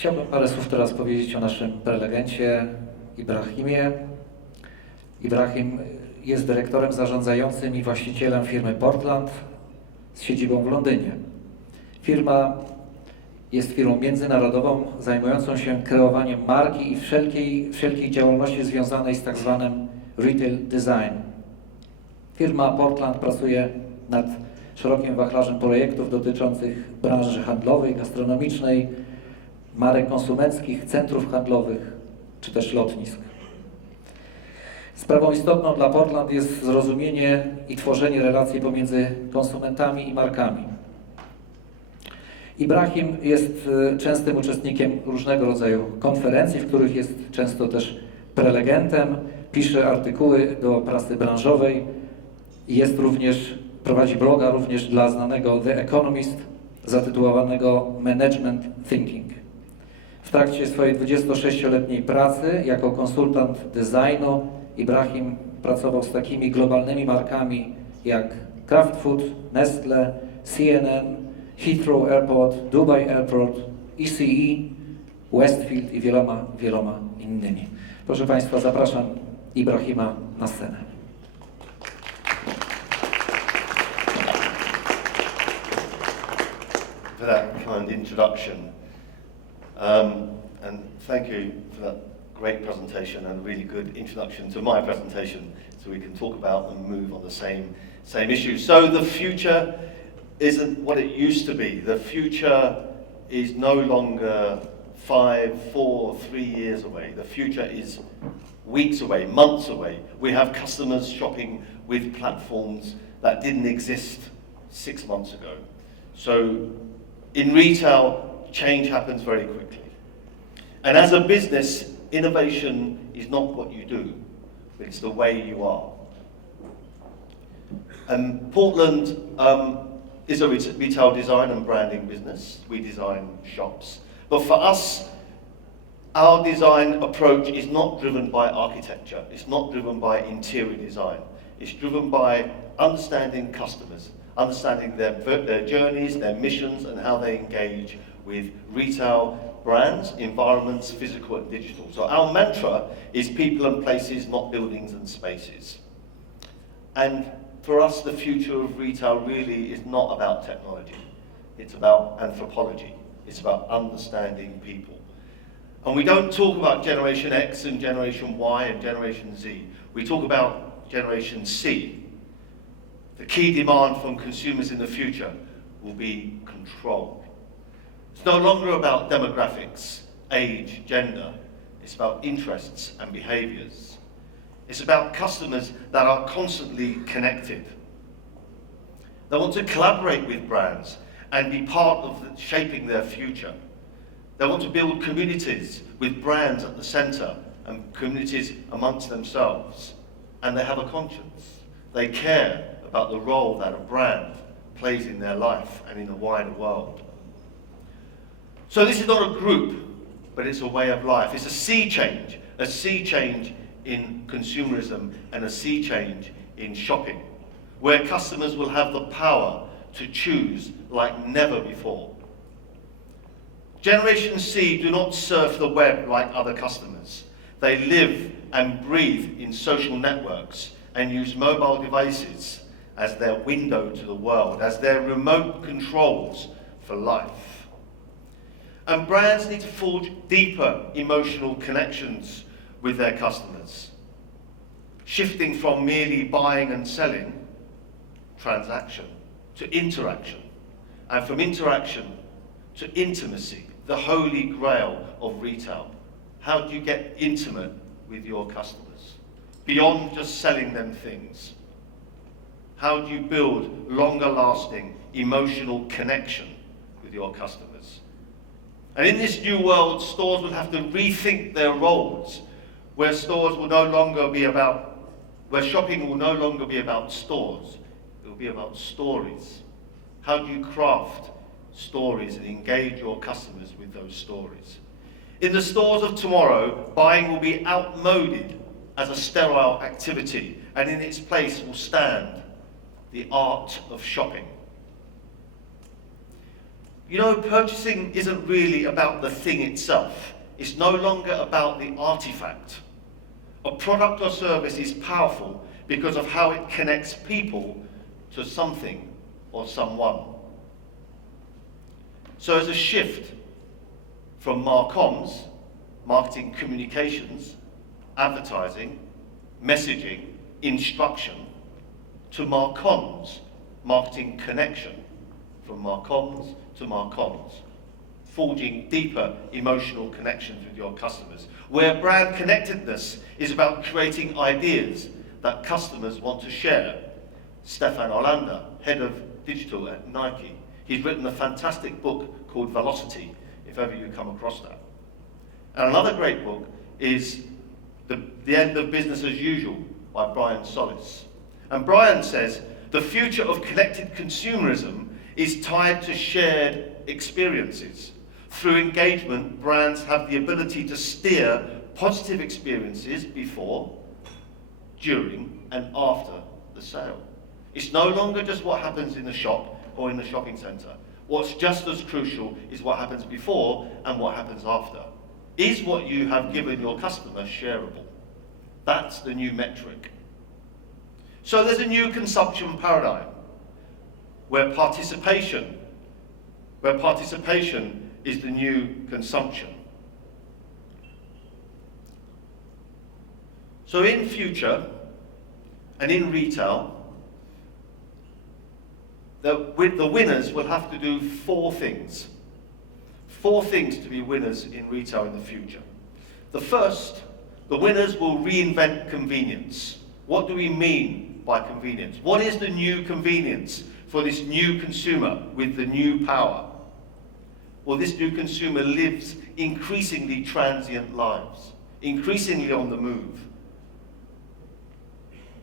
Chciałbym parę słów teraz powiedzieć o naszym prelegencie Ibrahimie. Ibrahim jest dyrektorem zarządzającym i właścicielem firmy Portland z siedzibą w Londynie. Firma jest firmą międzynarodową zajmującą się kreowaniem marki i wszelkiej działalności związanej z tak zwanym retail design. Firma Portland pracuje nad szerokim wachlarzem projektów dotyczących branży handlowej, gastronomicznej, marek konsumenckich, centrów handlowych czy też lotnisk. Sprawą istotną dla Portland jest zrozumienie i tworzenie relacji pomiędzy konsumentami i markami. Ibrahim jest częstym uczestnikiem różnego rodzaju konferencji, w których jest często też prelegentem, pisze artykuły do prasy branżowej i prowadzi bloga również dla znanego The Economist zatytułowanego Management Thinking. W trakcie swojej 26-letniej pracy jako konsultant designu Ibrahim pracował z takimi globalnymi markami jak Kraft Food, Nestle, CNN, Heathrow Airport, Dubai Airport, ECE, Westfield i wieloma innymi. Proszę Państwa, zapraszam Ibrahima na scenę. For that kind introduction, and thank you for that great presentation and a really good introduction to my presentation, so we can talk about and move on the same issues. So the future isn't what it used to be. The future is no longer 5, 4, 3 years away. The future is weeks away, months away. We have customers shopping with platforms that didn't exist 6 months ago. So in retail, change happens very quickly. And as a business, innovation is not what you do, but it's the way you are. And Portland is a retail design and branding business. We design shops. But for us, our design approach is not driven by architecture. It's not driven by interior design. It's driven by understanding customers, understanding their journeys, their missions, and how they engage with retail brands, environments, physical and digital. So our mantra is people and places, not buildings and spaces. And for us, the future of retail really is not about technology. It's about anthropology. It's about understanding people. And we don't talk about Generation X and Generation Y and Generation Z. We talk about Generation C. The key demand from consumers in the future will be control. It's no longer about demographics, age, gender. It's about interests and behaviors. It's about customers that are constantly connected. They want to collaborate with brands and be part of shaping their future. They want to build communities with brands at the center and communities amongst themselves. And they have a conscience. They care about the role that a brand plays in their life and in the wider world. So this is not a group, but it's a way of life. It's a sea change in consumerism and a sea change in shopping, where customers will have the power to choose like never before. Generation C do not surf the web like other customers. They live and breathe in social networks and use mobile devices as their window to the world, as their remote controls for life. And brands need to forge deeper emotional connections with their customers, shifting from merely buying and selling, transaction, to interaction, and from interaction to intimacy, the holy grail of retail. How do you get intimate with your customers, beyond just selling them things? How do you build longer lasting emotional connection with your customers? And in this new world, stores will have to rethink their roles, where stores will no longer be about, where shopping will no longer be about stores, it will be about stories. How do you craft stories and engage your customers with those stories? In the stores of tomorrow, buying will be outmoded as a sterile activity, and in its place will stand the art of shopping. You know, purchasing isn't really about the thing itself. It's no longer about the artifact. A product or service is powerful because of how it connects people to something or someone. So as a shift from marcoms, marketing communications, advertising, messaging, instruction, to marcoms, marketing connection, from marcoms to marcoms, forging deeper emotional connections with your customers, where brand connectedness is about creating ideas that customers want to share. Stefan Olander, head of digital at Nike, he's written a fantastic book called Velocity, if ever you come across that. And another great book is The End of Business as Usual by Brian Solis. And Brian says, the future of connected consumerism is tied to shared experiences. Through engagement, brands have the ability to steer positive experiences before, during, and after the sale. It's no longer just what happens in the shop or in the shopping centre. What's just as crucial is what happens before and what happens after. Is what you have given your customer shareable? That's the new metric. So there's a new consumption paradigm where participation is the new consumption. So in future and in retail, the winners will have to do four things. Four things to be winners in retail in the future. The first, the winners will reinvent convenience. What do we mean by convenience? What is the new convenience for this new consumer with the new power? Well, this new consumer lives increasingly transient lives, increasingly on the move.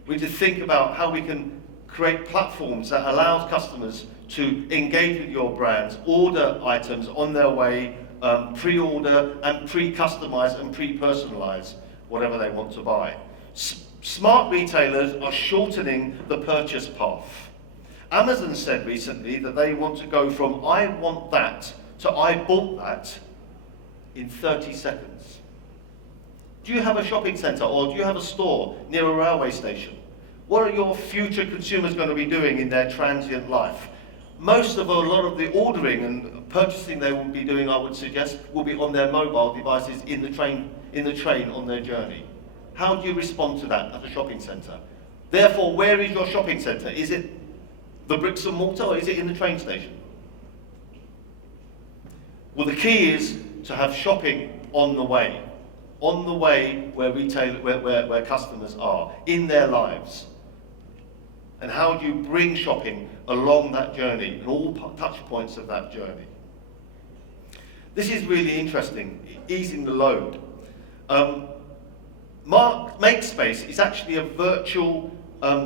We need to think about how we can create platforms that allow customers to engage with your brands, order items on their way, pre-order and pre-customize and pre-personalize whatever they want to buy. Smart retailers are shortening the purchase path. Amazon said recently that they want to go from I want that to I bought that in 30 seconds. Do you have a shopping centre or do you have a store near a railway station? What are your future consumers going to be doing in their transient life? Most of a lot of the ordering and purchasing they will be doing, I would suggest, will be on their mobile devices in the train on their journey. How do you respond to that at a shopping centre? Therefore, where is your shopping centre? Is it the bricks and mortar or is it in the train station? Well, the key is to have shopping on the way where customers are, in their lives. And how do you bring shopping along that journey and all touch points of that journey? This is really interesting, easing the load. Makespace is actually a virtual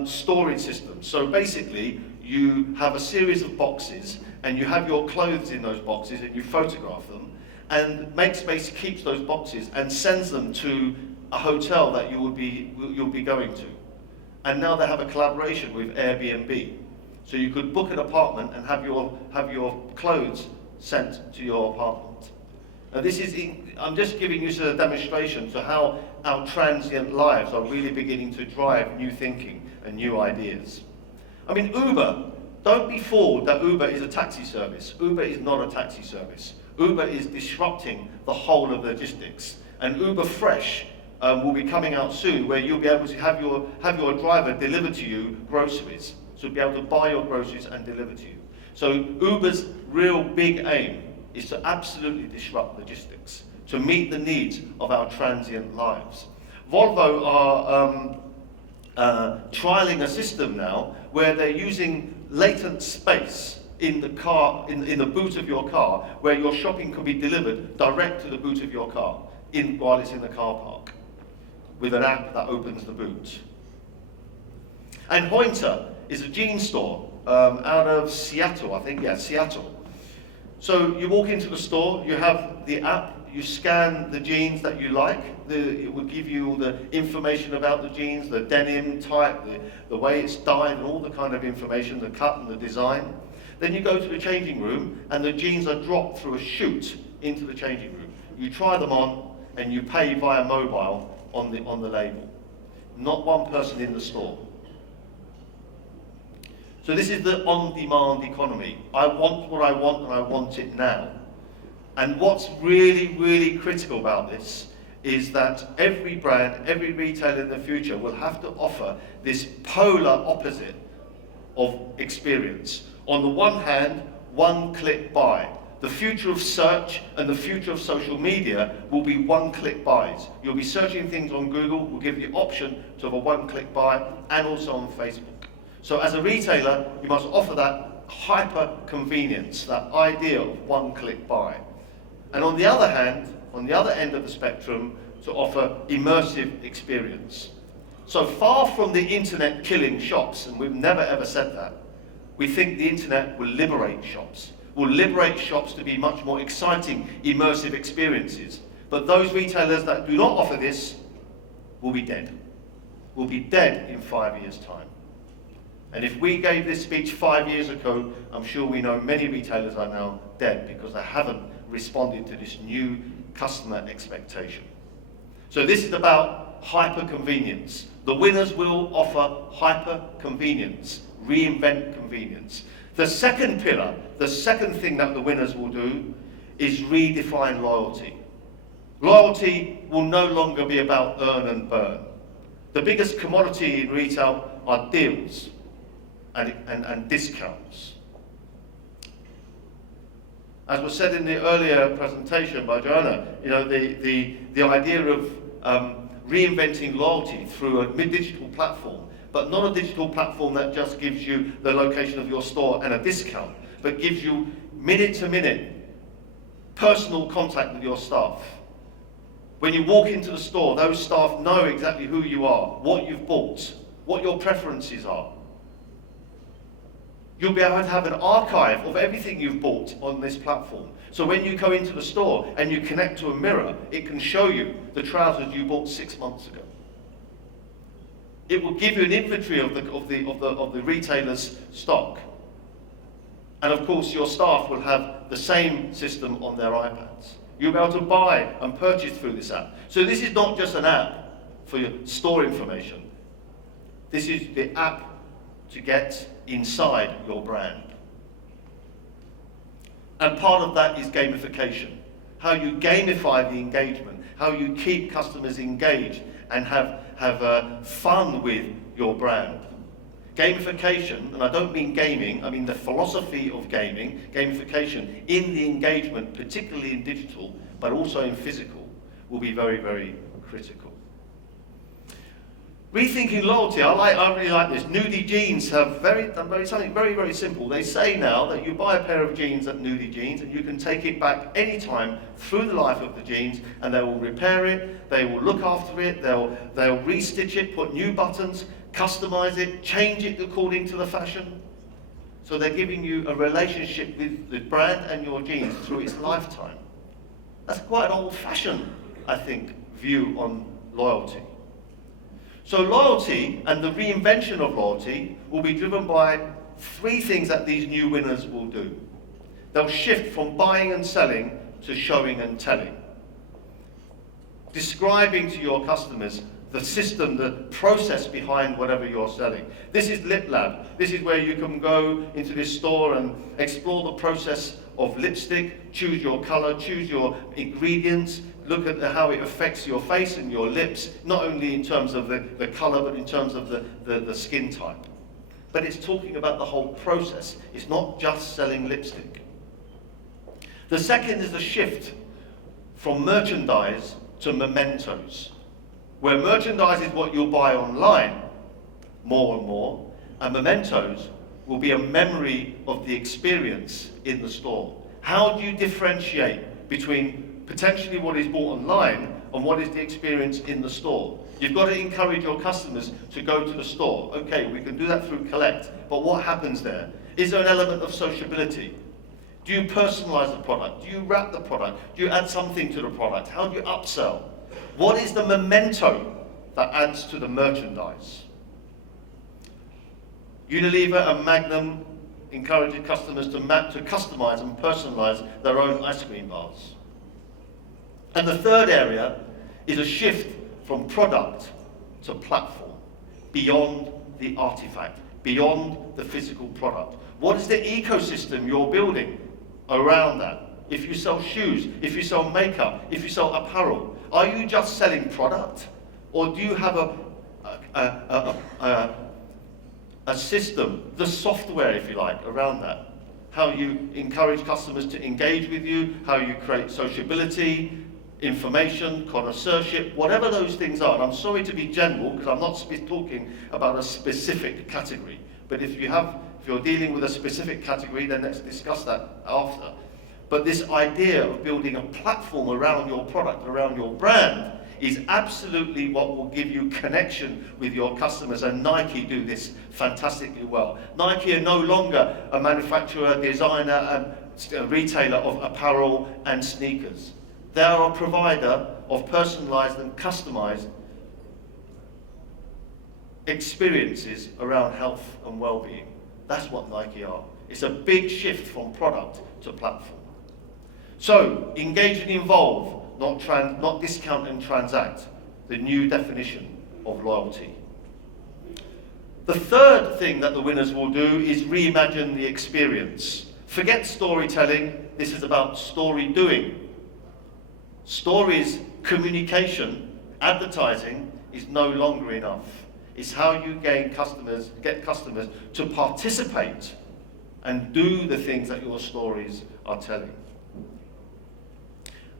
storage system. So basically, you have a series of boxes and you have your clothes in those boxes and you photograph them, and Makespace keeps those boxes and sends them to a hotel that you'll be going to. And now they have a collaboration with Airbnb. So you could book an apartment and have your clothes sent to your apartment. Now this is, I'm just giving you a demonstration to how our transient lives are really beginning to drive new thinking and new ideas. I mean, Uber, don't be fooled that Uber is a taxi service. Uber is not a taxi service. Uber is disrupting the whole of logistics. And Uber Fresh will be coming out soon, where you'll be able to have your driver deliver to you groceries. So you'll be able to buy your groceries and deliver to you. So Uber's real big aim is to absolutely disrupt logistics, to meet the needs of our transient lives. Volvo are trialing a system now where they're using latent space in the car, in the boot of your car, where your shopping can be delivered direct to the boot of your car while it's in the car park, with an app that opens the boot. And Hointer is a jeans store out of Seattle, I think, yeah, Seattle. So you walk into the store, you have the app, you scan the jeans that you like, it will give you all the information about the jeans, the denim type, the way it's dyed, and all the kind of information, the cut and the design. Then you go to the changing room and the jeans are dropped through a chute into the changing room. You try them on and you pay via mobile on the label. Not one person in the store. So this is the on-demand economy. I want what I want and I want it now. And what's really, really critical about this is that every brand, every retailer in the future will have to offer this polar opposite of experience. On the one hand, one-click buy. The future of search and the future of social media will be one-click buys. You'll be searching things on Google, we'll give you the option to have a one-click buy, and also on Facebook. So as a retailer, you must offer that hyper convenience, that idea of one-click buy. And on the other hand, on the other end of the spectrum, to offer immersive experience. So far from the internet killing shops, and we've never ever said that, we think the internet will liberate shops. Will liberate shops to be much more exciting, immersive experiences. But those retailers that do not offer this will be dead. Will be dead in 5 years' time. And if we gave this speech 5 years ago, I'm sure we know many retailers are now dead because they haven't responded to this new customer expectation. So this is about hyper convenience. The winners will offer hyper convenience, reinvent convenience. The second pillar, the second thing that the winners will do is redefine loyalty. Loyalty will no longer be about earn and burn. The biggest commodity in retail are deals and discounts. As was said in the earlier presentation by Joanna, the idea of reinventing loyalty through a digital platform, but not a digital platform that just gives you the location of your store and a discount, but gives you minute-to-minute personal contact with your staff. When you walk into the store, those staff know exactly who you are, what you've bought, what your preferences are. You'll be able to have an archive of everything you've bought on this platform. So when you go into the store and you connect to a mirror, it can show you the trousers you bought 6 months ago. It will give you an inventory of the retailer's stock. And of course, your staff will have the same system on their iPads. You'll be able to buy and purchase through this app. So this is not just an app for your store information. This is the app to get inside your brand. And part of that is gamification. How you gamify the engagement, how you keep customers engaged and have fun with your brand. Gamification, and I don't mean gaming, I mean the philosophy of gaming, gamification in the engagement, particularly in digital, but also in physical, will be very, very critical. Rethinking loyalty, I really like this. Nudie Jeans have something very, very simple. They say now that you buy a pair of jeans at Nudie Jeans and you can take it back any time through the life of the jeans and they will repair it, they will look after it, they'll restitch it, put new buttons, customize it, change it according to the fashion. So they're giving you a relationship with the brand and your jeans through its lifetime. That's quite an old-fashioned, I think, view on loyalty. So loyalty and the reinvention of loyalty will be driven by three things that these new winners will do. They'll shift from buying and selling to showing and telling. Describing to your customers the system, the process behind whatever you're selling. This is Lip Lab. This is where you can go into this store and explore the process of lipstick, choose your color, choose your ingredients, look at how it affects your face and your lips, not only in terms of the color, but in terms of the skin type. But it's talking about the whole process. It's not just selling lipstick. The second is the shift from merchandise to mementos, where merchandise is what you'll buy online more and more, and mementos will be a memory of the experience in the store. How do you differentiate between potentially what is bought online and what is the experience in the store? You've got to encourage your customers to go to the store. Okay, we can do that through collect, but what happens there? Is there an element of sociability? Do you personalize the product? Do you wrap the product? Do you add something to the product? How do you upsell? What is the memento that adds to the merchandise? Unilever and Magnum encourages customers to customize and personalize their own ice cream bars. And the third area is a shift from product to platform, beyond the artifact, beyond the physical product. What is the ecosystem you're building around that? If you sell shoes, if you sell makeup, if you sell apparel, are you just selling product? Or do you have a system, the software, if you like, around that? How you encourage customers to engage with you, how you create sociability, information, connoisseurship, whatever those things are. And I'm sorry to be general, because I'm not talking about a specific category. But if you're dealing with a specific category, then let's discuss that after. But this idea of building a platform around your product, around your brand, is absolutely what will give you connection with your customers, and Nike do this fantastically well. Nike are no longer a manufacturer, designer, and a retailer of apparel and sneakers. They are a provider of personalized and customized experiences around health and well-being. That's what Nike are. It's a big shift from product to platform. So, engage and involve, not discount and transact, the new definition of loyalty. The third thing that the winners will do is reimagine the experience. Forget storytelling, this is about story doing. Stories, communication, advertising is no longer enough. It's how you get customers to participate and do the things that your stories are telling.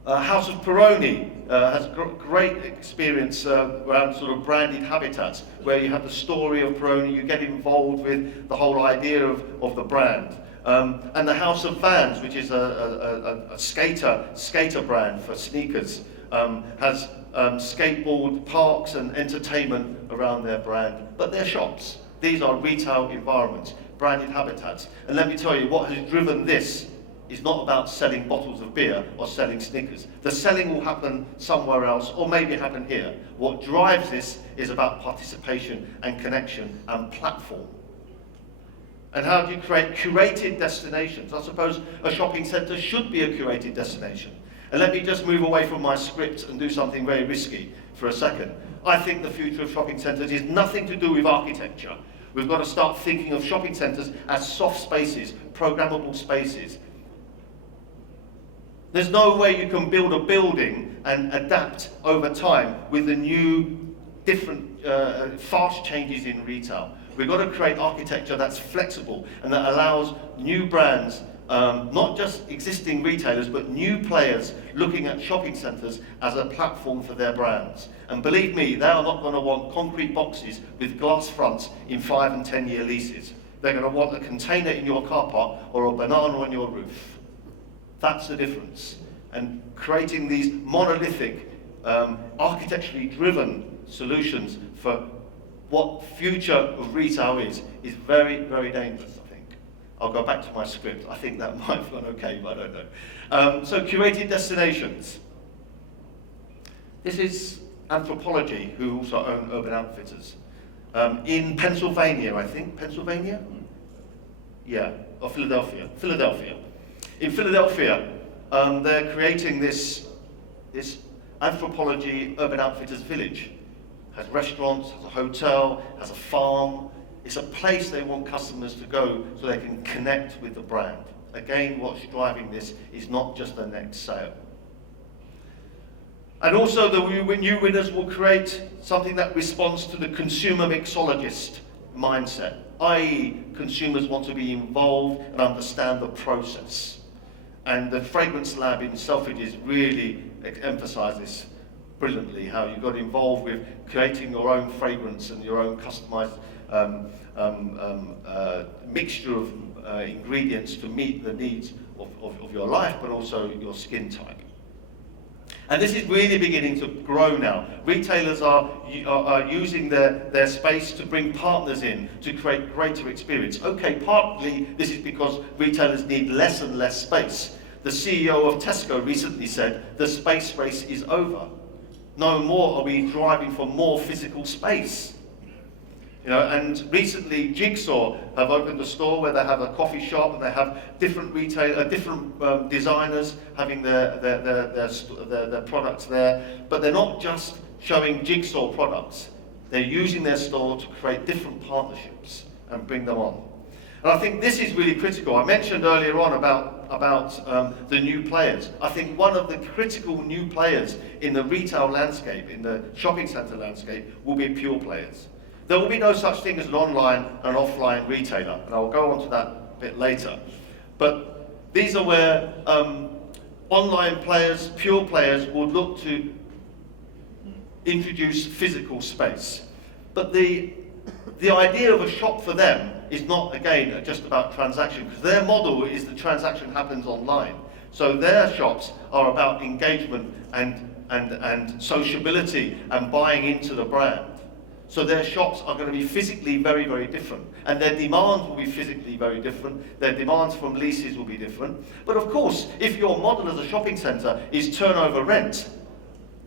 House of Peroni has great experience around sort of branded habitats, where you have the story of Peroni, you get involved with the whole idea of the brand. And the House of Vans, which is a skater brand for sneakers, has skateboard parks and entertainment around their brand, but they're shops. These are retail environments, branded habitats. And let me tell you, what has driven this is not about selling bottles of beer or selling Snickers. The selling will happen somewhere else, or maybe happen here. What drives this is about participation and connection and platform. And how do you create curated destinations? I suppose a shopping centre should be a curated destination. And let me just move away from my script and do something very risky for a second. I think the future of shopping centres is nothing to do with architecture. We've got to start thinking of shopping centres as soft spaces, programmable spaces. There's no way you can build a building and adapt over time with the new, different, fast changes in retail. We've got to create architecture that's flexible and that allows new brands, not just existing retailers, but new players looking at shopping centres as a platform for their brands. And believe me, they are not going to want concrete boxes with glass fronts in 5 and 10 year leases. They're going to want a container in your car park or a banana on your roof. That's the difference. And creating these monolithic, architecturally driven solutions for what future of retail is very, very dangerous, I think. I'll go back to my script. I think that might have gone okay, but I don't know. So curated destinations. This is Anthropology, who also own Urban Outfitters. In Pennsylvania, I think. Pennsylvania? Yeah, or Philadelphia. In Philadelphia, they're creating this Anthropology Urban Outfitters village. Has restaurants, has a hotel, has a farm. It's a place they want customers to go so they can connect with the brand. Again, what's driving this is not just the next sale. And also the new winners will create something that responds to the consumer mixologist mindset, i.e. consumers want to be involved and understand the process. And the Fragrance Lab in Selfridges really emphasise this brilliantly, how you got involved with creating your own fragrance and your own customised mixture of ingredients to meet the needs of your life, but also your skin type. And this is really beginning to grow now. Retailers are using their space to bring partners in to create greater experience. Okay, partly this is because retailers need less and less space. The CEO of Tesco recently said, the space race is over. No more are we driving for more physical space. You know, and recently Jigsaw have opened a store where they have a coffee shop and they have different designers having their products there. But they're not just showing Jigsaw products. They're using their store to create different partnerships and bring them on. And I think this is really critical. I mentioned earlier on about the new players. I think one of the critical new players in the retail landscape, in the shopping centre landscape, will be pure players. There will be no such thing as an online and offline retailer, and I'll go on to that a bit later. But these are where online players, pure players, will look to introduce physical space. But the idea of a shop for them is not, again, just about transaction, because their model is the transaction happens online. So their shops are about engagement and sociability and buying into the brand. So their shops are going to be physically very, very different. And their demands will be physically very different. Their demands from leases will be different. But of course, if your model as a shopping centre is turnover rent,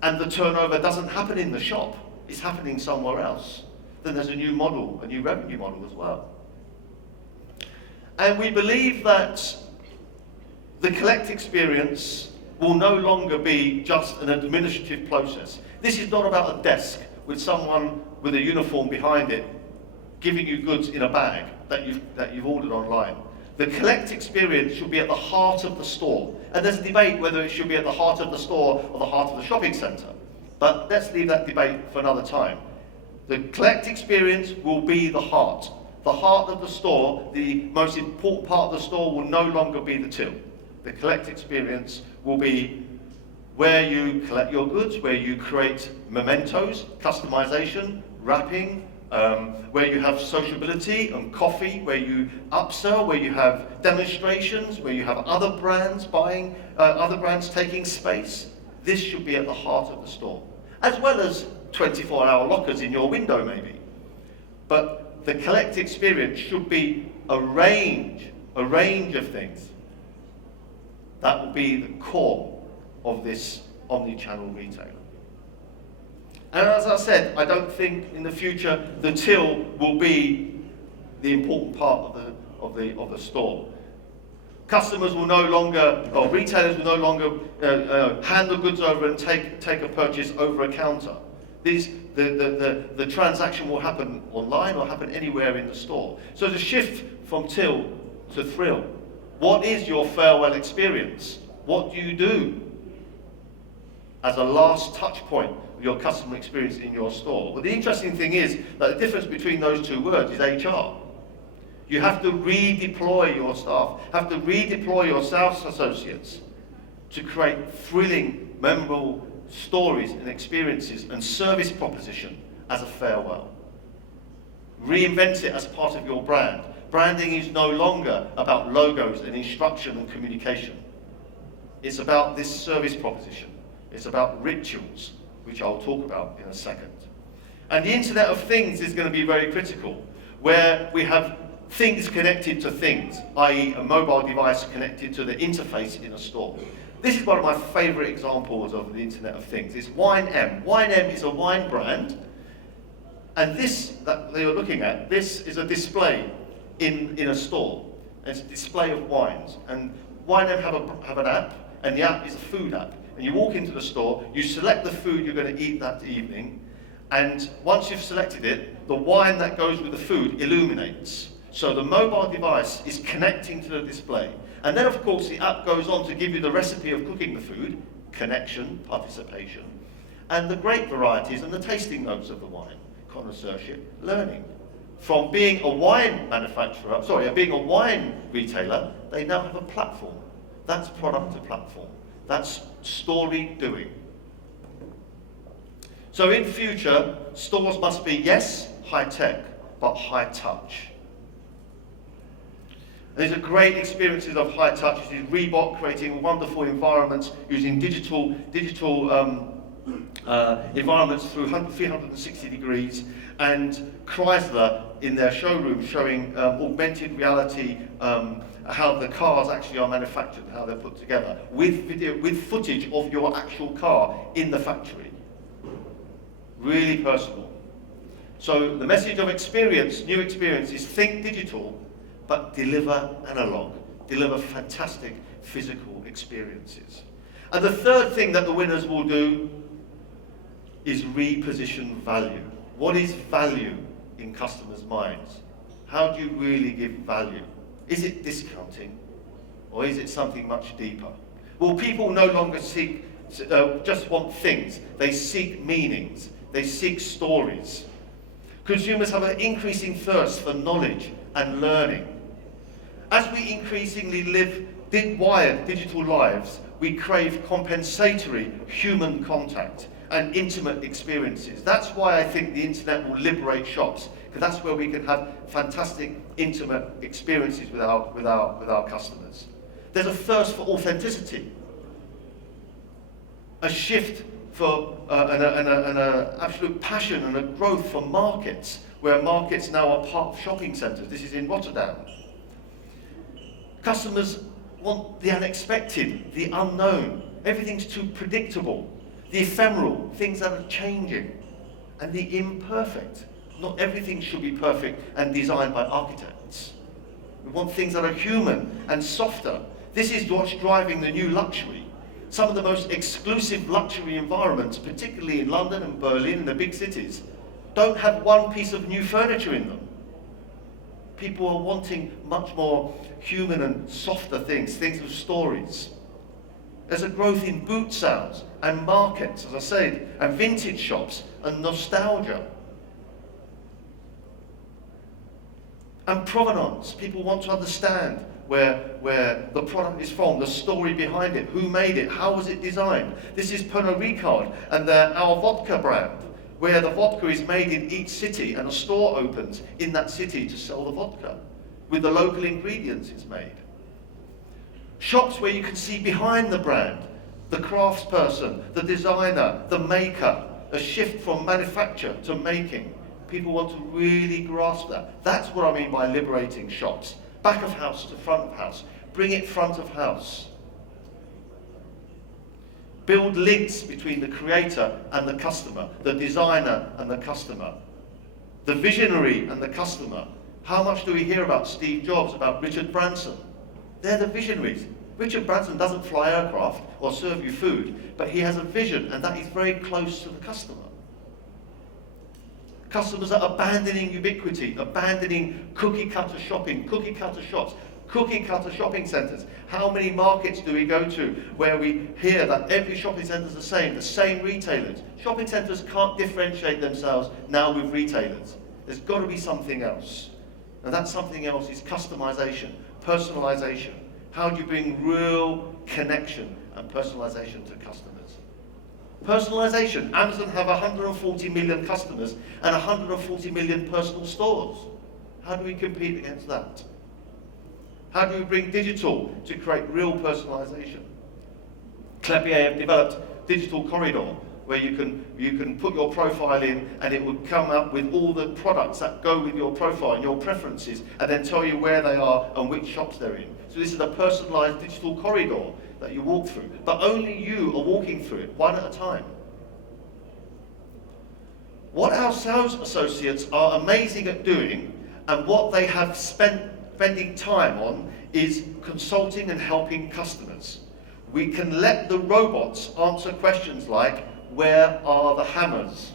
and the turnover doesn't happen in the shop, it's happening somewhere else, then there's a new model, a new revenue model as well. And we believe that the collect experience will no longer be just an administrative process. This is not about a desk with someone with a uniform behind it giving you goods in a bag that you've ordered online. The collect experience should be at the heart of the store. And there's a debate whether it should be at the heart of the store or the heart of the shopping centre. But let's leave that debate for another time. The collect experience will be the heart. The heart of the store, the most important part of the store, will no longer be the till. The collect experience will be where you collect your goods, where you create mementos, customization, wrapping, where you have sociability and coffee, where you upsell, where you have demonstrations, where you have other brands buying, other brands taking space. This should be at the heart of the store, as well as 24-hour lockers in your window maybe. But the collect experience should be a range of things. That will be the core of this omni-channel retailer. And as I said, I don't think in the future the till will be the important part of the store. Customers will no longer, or retailers will no longer hand the goods over and take a purchase over a counter. The transaction will happen online or happen anywhere in the store. So the shift from till to thrill. What is your farewell experience? What do you do as a last touch point of your customer experience in your store? Well, the interesting thing is that the difference between those two words is HR. You have to redeploy your staff, have to redeploy your sales associates to create thrilling, memorable stories and experiences and service proposition as a farewell. Reinvent it as part of your brand. Branding is no longer about logos and instruction and communication. It's about this service proposition. It's about rituals, which I'll talk about in a second. And the Internet of Things is going to be very critical, where we have things connected to things, i.e. a mobile device connected to the interface in a store. This is one of my favorite examples of the Internet of Things. It's Wine M. Wine M is a wine brand, and this that you're looking at, this is a display in a store. It's a display of wines. And Wine M have an app, and the app is a food app. And you walk into the store, you select the food you're going to eat that evening, and once you've selected it, the wine that goes with the food illuminates. So the mobile device is connecting to the display. And then, of course, the app goes on to give you the recipe of cooking the food, connection, participation, and the grape varieties and the tasting notes of the wine, connoisseurship, learning. From being a wine being a wine retailer, they now have a platform. That's product to platform. That's story doing. So in future, stores must be, yes, high tech, but high touch. These are great experiences of high touch. This is Reebok creating wonderful environments using digital environments through 360 degrees, and Chrysler in their showroom showing augmented reality, how the cars actually are manufactured, how they're put together, with footage of your actual car in the factory. Really personal. So the message of experience, new experience, is think digital, but deliver analog. Deliver fantastic physical experiences. And the third thing that the winners will do is reposition value. What is value in customers' minds? How do you really give value? Is it discounting, or is it something much deeper? Well, people no longer just want things. They seek meanings. They seek stories. Consumers have an increasing thirst for knowledge and learning. As we increasingly live wired digital lives, we crave compensatory human contact and intimate experiences. That's why I think the internet will liberate shops, because that's where we can have fantastic intimate experiences with our customers. There's a thirst for authenticity, a shift for an absolute passion and a growth for markets, where markets now are part of shopping centres. This is in Rotterdam. Customers want the unexpected, the unknown. Everything's too predictable. The ephemeral, things that are changing. And the imperfect. Not everything should be perfect and designed by architects. We want things that are human and softer. This is what's driving the new luxury. Some of the most exclusive luxury environments, particularly in London and Berlin and the big cities, don't have one piece of new furniture in them. People are wanting much more human and softer things with stories. There's a growth in boot sales and markets, as I said, and vintage shops and nostalgia. And provenance. People want to understand where the product is from, the story behind it, who made it, how was it designed. This is Pernod Ricard and our vodka brand, where the vodka is made in each city and a store opens in that city to sell the vodka with the local ingredients it's made. Shops where you can see behind the brand, the craftsperson, the designer, the maker, a shift from manufacture to making. People want to really grasp that. That's what I mean by liberating shops. Back of house to front of house. Bring it front of house. Build links between the creator and the customer, the designer and the customer, the visionary and the customer. How much do we hear about Steve Jobs, about Richard Branson? They're the visionaries. Richard Branson doesn't fly aircraft or serve you food, but he has a vision, and that is very close to the customer. Customers are abandoning ubiquity, abandoning cookie-cutter shopping, cookie-cutter shops, cookie-cutter shopping centres. How many markets do we go to where we hear that every shopping centre is the same retailers? Shopping centres can't differentiate themselves now with retailers. There's got to be something else. And that something else is customisation, personalisation. How do you bring real connection and personalisation to customers? Personalisation. Amazon have 140 million customers and 140 million personal stores. How do we compete against that? How do we bring digital to create real personalisation? Clapier have developed Digital Corridor, where you can put your profile in and it will come up with all the products that go with your profile and your preferences, and then tell you where they are and which shops they're in. So this is a personalised digital corridor that you walk through, but only you are walking through it, one at a time. What our sales associates are amazing at doing, and what they have spending time on, is consulting and helping customers. We can let the robots answer questions like, where are the hammers?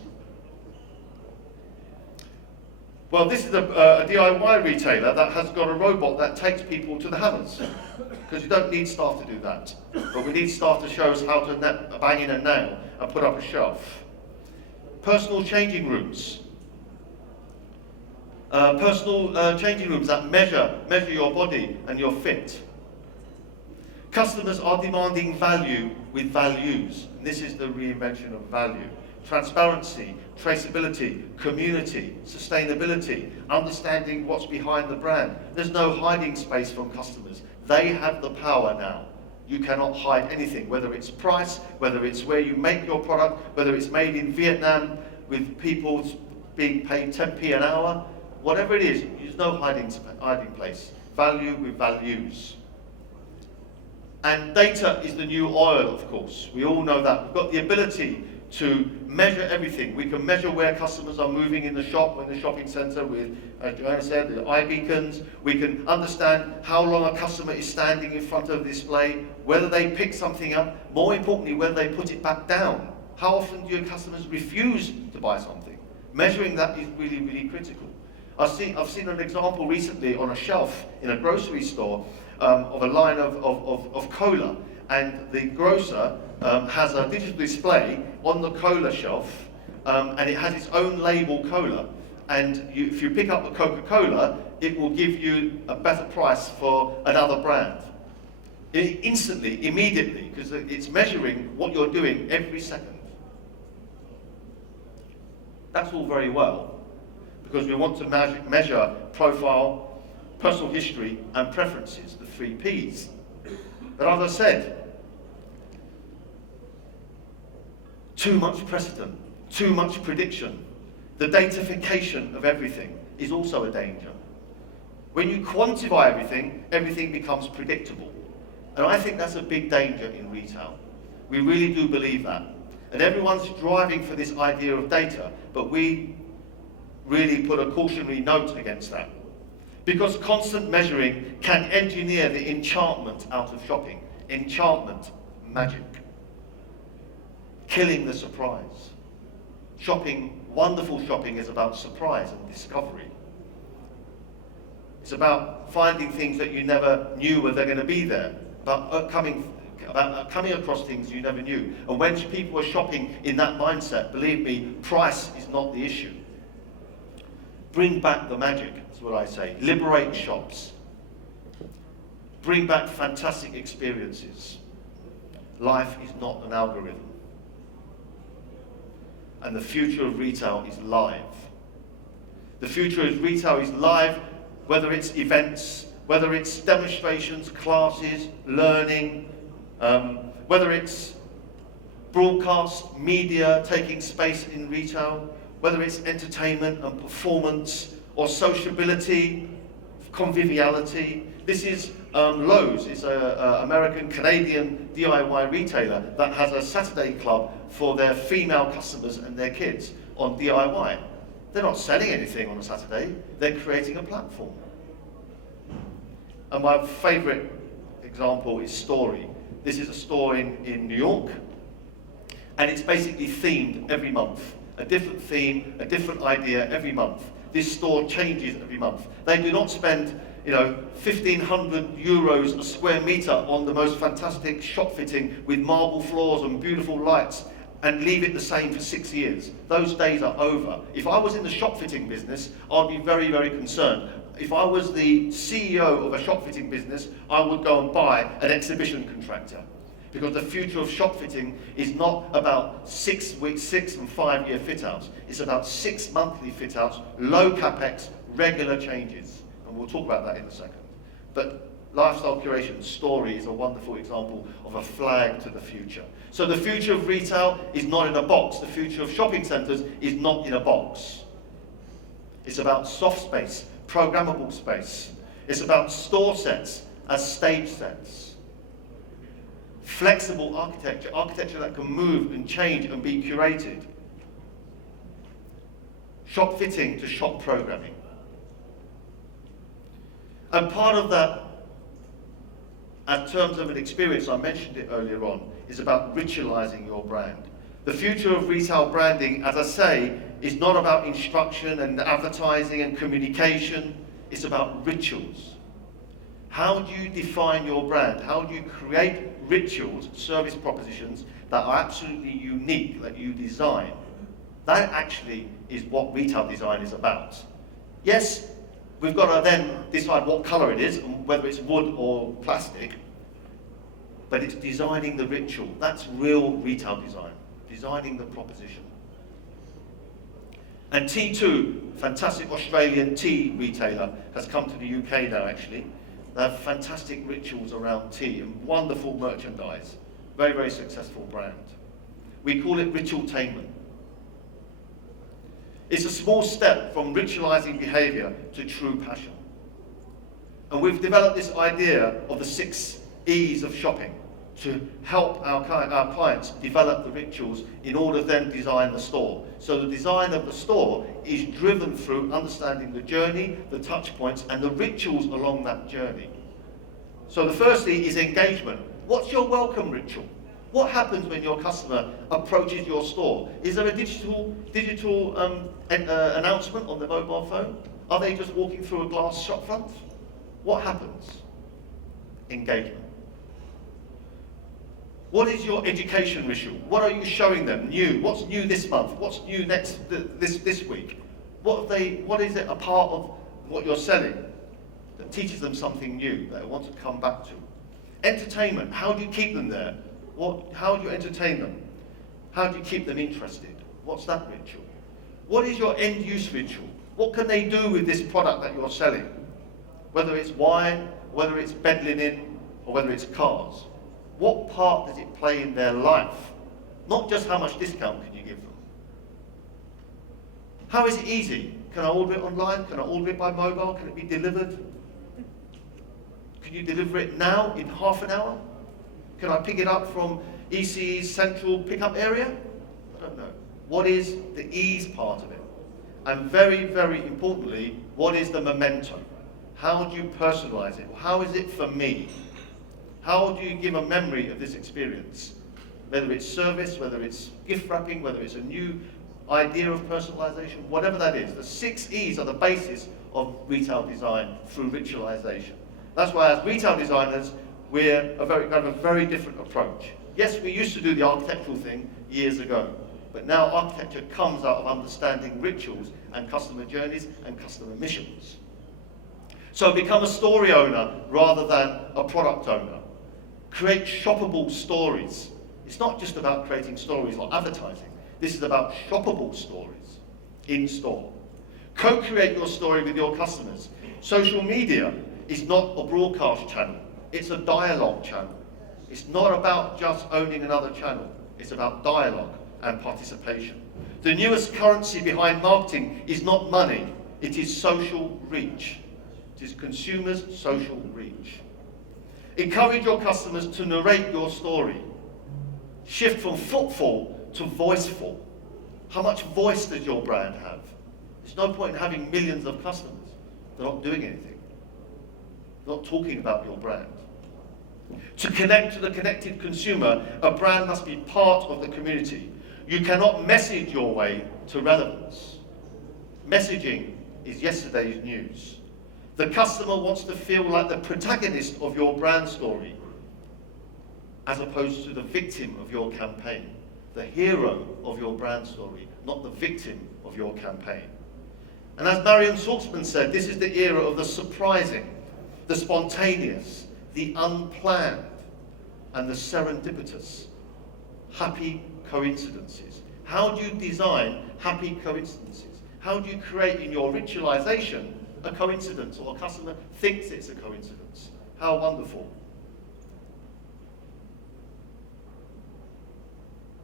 Well, this is a DIY retailer that has got a robot that takes people to the hammers, because you don't need staff to do that. But we need staff to show us how to bang in a nail and put up a shelf. Personal changing rooms. Changing rooms that measure your body and your fit. Customers are demanding value with values. And this is the reinvention of value. Transparency, traceability, community, sustainability, understanding what's behind the brand. There's no hiding space from customers. They have the power now. You cannot hide anything, whether it's price, whether it's where you make your product, whether it's made in Vietnam with people being paid 10p an hour, whatever it is, there's no hiding place. Value with values. And data is the new oil, of course. We all know that. We've got the ability to measure everything. We can measure where customers are moving in the shop, or in the shopping centre with, as Joanna said, the eye beacons. We can understand how long a customer is standing in front of a display, whether they pick something up, more importantly, whether they put it back down. How often do your customers refuse to buy something? Measuring that is really, really critical. I've seen an example recently on a shelf in a grocery store of a line of cola, and the grocer has a digital display on the cola shelf, and it has its own label cola. And if you pick up the Coca-Cola, it will give you a better price for another brand. Instantly, immediately, because it's measuring what you're doing every second. That's all very well, because we want to measure profile, personal history, and preferences, the 3 Ps. But as I said, too much precedent, too much prediction, the datafication of everything is also a danger. When you quantify everything, everything becomes predictable. And I think that's a big danger in retail. We really do believe that. And everyone's driving for this idea of data, but we really put a cautionary note against that. Because constant measuring can engineer the enchantment out of shopping. Enchantment, magic. Killing the surprise. Shopping, wonderful shopping, is about surprise and discovery. It's about finding things that you never knew were going to be there, about coming across things you never knew. And when people are shopping in that mindset, believe me, price is not the issue. Bring back the magic, is what I say. Liberate shops. Bring back fantastic experiences. Life is not an algorithm. And the future of retail is live. The future of retail is live, whether it's events, whether it's demonstrations, classes, learning, whether it's broadcast media taking space in retail, whether it's entertainment and performance, or sociability, conviviality. This is Lowe's. It's an American-Canadian DIY retailer that has a Saturday club for their female customers and their kids on DIY. They're not selling anything on a Saturday, they're creating a platform. And my favourite example is Story. This is a store in New York, and it's basically themed every month. A different theme, a different idea every month. This store changes every month. They do not spend, 1,500 euros a square metre on the most fantastic shop fitting with marble floors and beautiful lights and leave it the same for 6 years. Those days are over. If I was in the shop fitting business, I'd be very, very concerned. If I was the CEO of a shop fitting business, I would go and buy an exhibition contractor. Because the future of shop fitting is not about 6 weeks, 6 and 5 year fit outs. It's about 6 monthly fit outs, low capex, regular changes. And we'll talk about that in a second. But lifestyle curation, Story, is a wonderful example of a flag to the future. So the future of retail is not in a box. The future of shopping centres is not in a box. It's about soft space, programmable space. It's about store sets as stage sets. Flexible architecture, architecture that can move and change and be curated. Shop fitting to shop programming. And part of that, in terms of an experience, I mentioned it earlier on, is about ritualizing your brand. The future of retail branding, as I say, is not about instruction and advertising and communication. It's about rituals. How do you define your brand? How do you create rituals, service propositions that are absolutely unique, that you design? That actually is what retail design is about. Yes, we've got to then decide what colour it is, and whether it's wood or plastic, but it's designing the ritual. That's real retail design, designing the proposition. And T2, fantastic Australian tea retailer, has come to the UK now actually. They have fantastic rituals around tea and wonderful merchandise. Very, very successful brand. We call it ritualtainment. It's a small step from ritualizing behavior to true passion. And we've developed this idea of the 6 E's of shopping to help our clients develop the rituals in order to then design the store. So the design of the store is driven through understanding the journey, the touch points, and the rituals along that journey. So the first thing is engagement. What's your welcome ritual? What happens when your customer approaches your store? Is there a digital announcement on their mobile phone? Are they just walking through a glass shop front? What happens? Engagement. What is your education ritual? What are you showing them new? What's new this month? What's new this week? What is it a part of what you're selling that teaches them something new that they want to come back to? Entertainment. How do you keep them there? How do you entertain them? How do you keep them interested? What's that ritual? What is your end use ritual? What can they do with this product that you're selling? Whether it's wine, whether it's bed linen, or whether it's cars. What part does it play in their life? Not just how much discount can you give them. How is it easy? Can I order it online? Can I order it by mobile? Can it be delivered? Can you deliver it now in half an hour? Can I pick it up from ECE's central pickup area? I don't know. What is the ease part of it? And very, very importantly, what is the memento? How do you personalize it? How is it for me? How do you give a memory of this experience? Whether it's service, whether it's gift wrapping, whether it's a new idea of personalization, whatever that is. The 6 E's are the basis of retail design through ritualization. That's why as retail designers, we have a very different approach. Yes, we used to do the architectural thing years ago, but now architecture comes out of understanding rituals and customer journeys and customer missions. So become a story owner rather than a product owner. Create shoppable stories. It's not just about creating stories like advertising. This is about shoppable stories in store. Co-create your story with your customers. Social media is not a broadcast channel. It's a dialogue channel. It's not about just owning another channel. It's about dialogue and participation. The newest currency behind marketing is not money. It is social reach. It is consumers' social reach. Encourage your customers to narrate your story. Shift from footfall to voiceful. How much voice does your brand have? There's no point in having millions of customers. They're not doing anything. They're not talking about your brand. To connect to the connected consumer, a brand must be part of the community. You cannot message your way to relevance. Messaging is yesterday's news. The customer wants to feel like the protagonist of your brand story, as opposed to the victim of your campaign. The hero of your brand story, not the victim of your campaign. And as Marion Saltzman said, this is the era of the surprising, the spontaneous, the unplanned, and the serendipitous. Happy coincidences. How do you design happy coincidences? How do you create in your ritualization a coincidence, or a customer thinks it's a coincidence? How wonderful.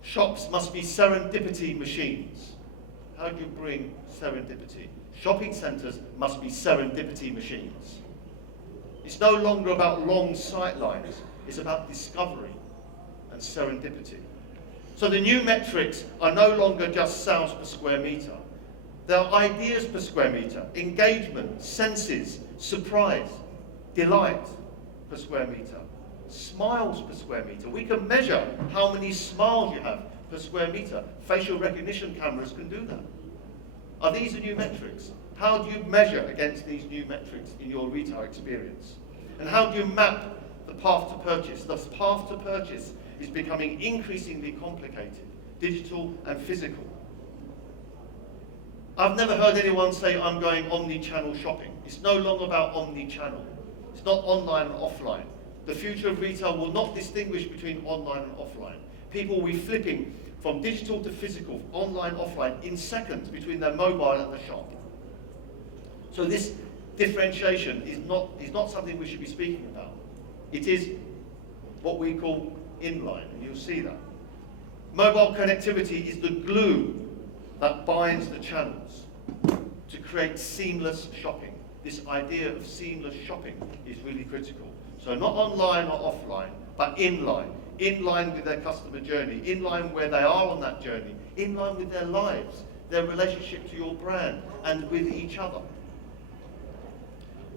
Shops must be serendipity machines. How do you bring serendipity? Shopping centres must be serendipity machines. It's no longer about long sight lines. It's about discovery and serendipity. So the new metrics are no longer just sales per square metre. There are ideas per square metre, engagement, senses, surprise, delight per square metre, smiles per square metre. We can measure how many smiles you have per square metre. Facial recognition cameras can do that. Are these the new metrics? How do you measure against these new metrics in your retail experience? And how do you map the path to purchase? The path to purchase is becoming increasingly complicated, digital and physical. I've never heard anyone say, I'm going omni-channel shopping. It's no longer about omni-channel. It's not online and offline. The future of retail will not distinguish between online and offline. People will be flipping from digital to physical, online, offline, in seconds between their mobile and the shop. So this differentiation is not something we should be speaking about. It is what we call inline, and you'll see that. Mobile connectivity is the glue that binds the channels to create seamless shopping. This idea of seamless shopping is really critical. So not online or offline, but inline. in line with their customer journey, in line where they are on that journey, in line with their lives, their relationship to your brand and with each other.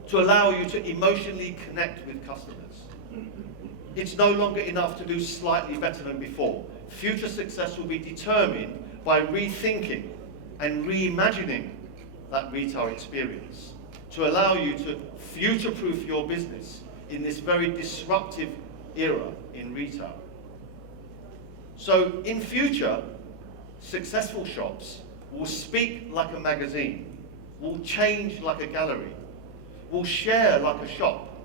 To allow you to emotionally connect with customers. It's no longer enough to do slightly better than before. Future success will be determined by rethinking and reimagining that retail experience to allow you to future-proof your business in this very disruptive era in retail. So in future, successful shops will speak like a magazine, will change like a gallery, will share like a shop,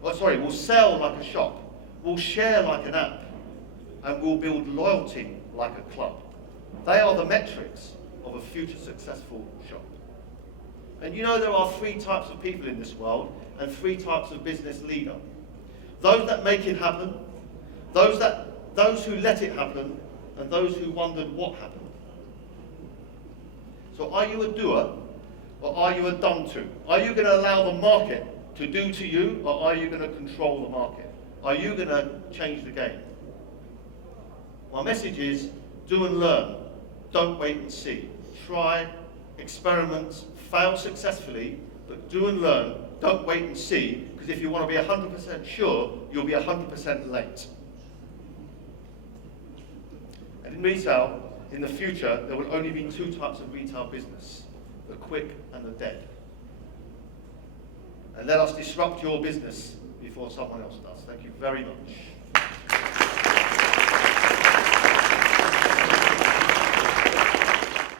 will sell like a shop, will share like an app, and will build loyalty like a club. They are the metrics of a future successful shop. And you know there are 3 types of people in this world and 3 types of business leader. Those that make it happen, those who let it happen, and those who wondered what happened. So are you a doer or are you a done to? Are you going to allow the market to do to you, or are you going to control the market? Are you going to change the game? My message is do and learn. Don't wait and see. Try, experiment, fail successfully, but do and learn. Don't wait and see, because if you want to be 100% sure, you'll be 100% late. And in retail, in the future, there will only be 2 types of retail business, the quick and the dead. And let us disrupt your business before someone else does. Thank you very much.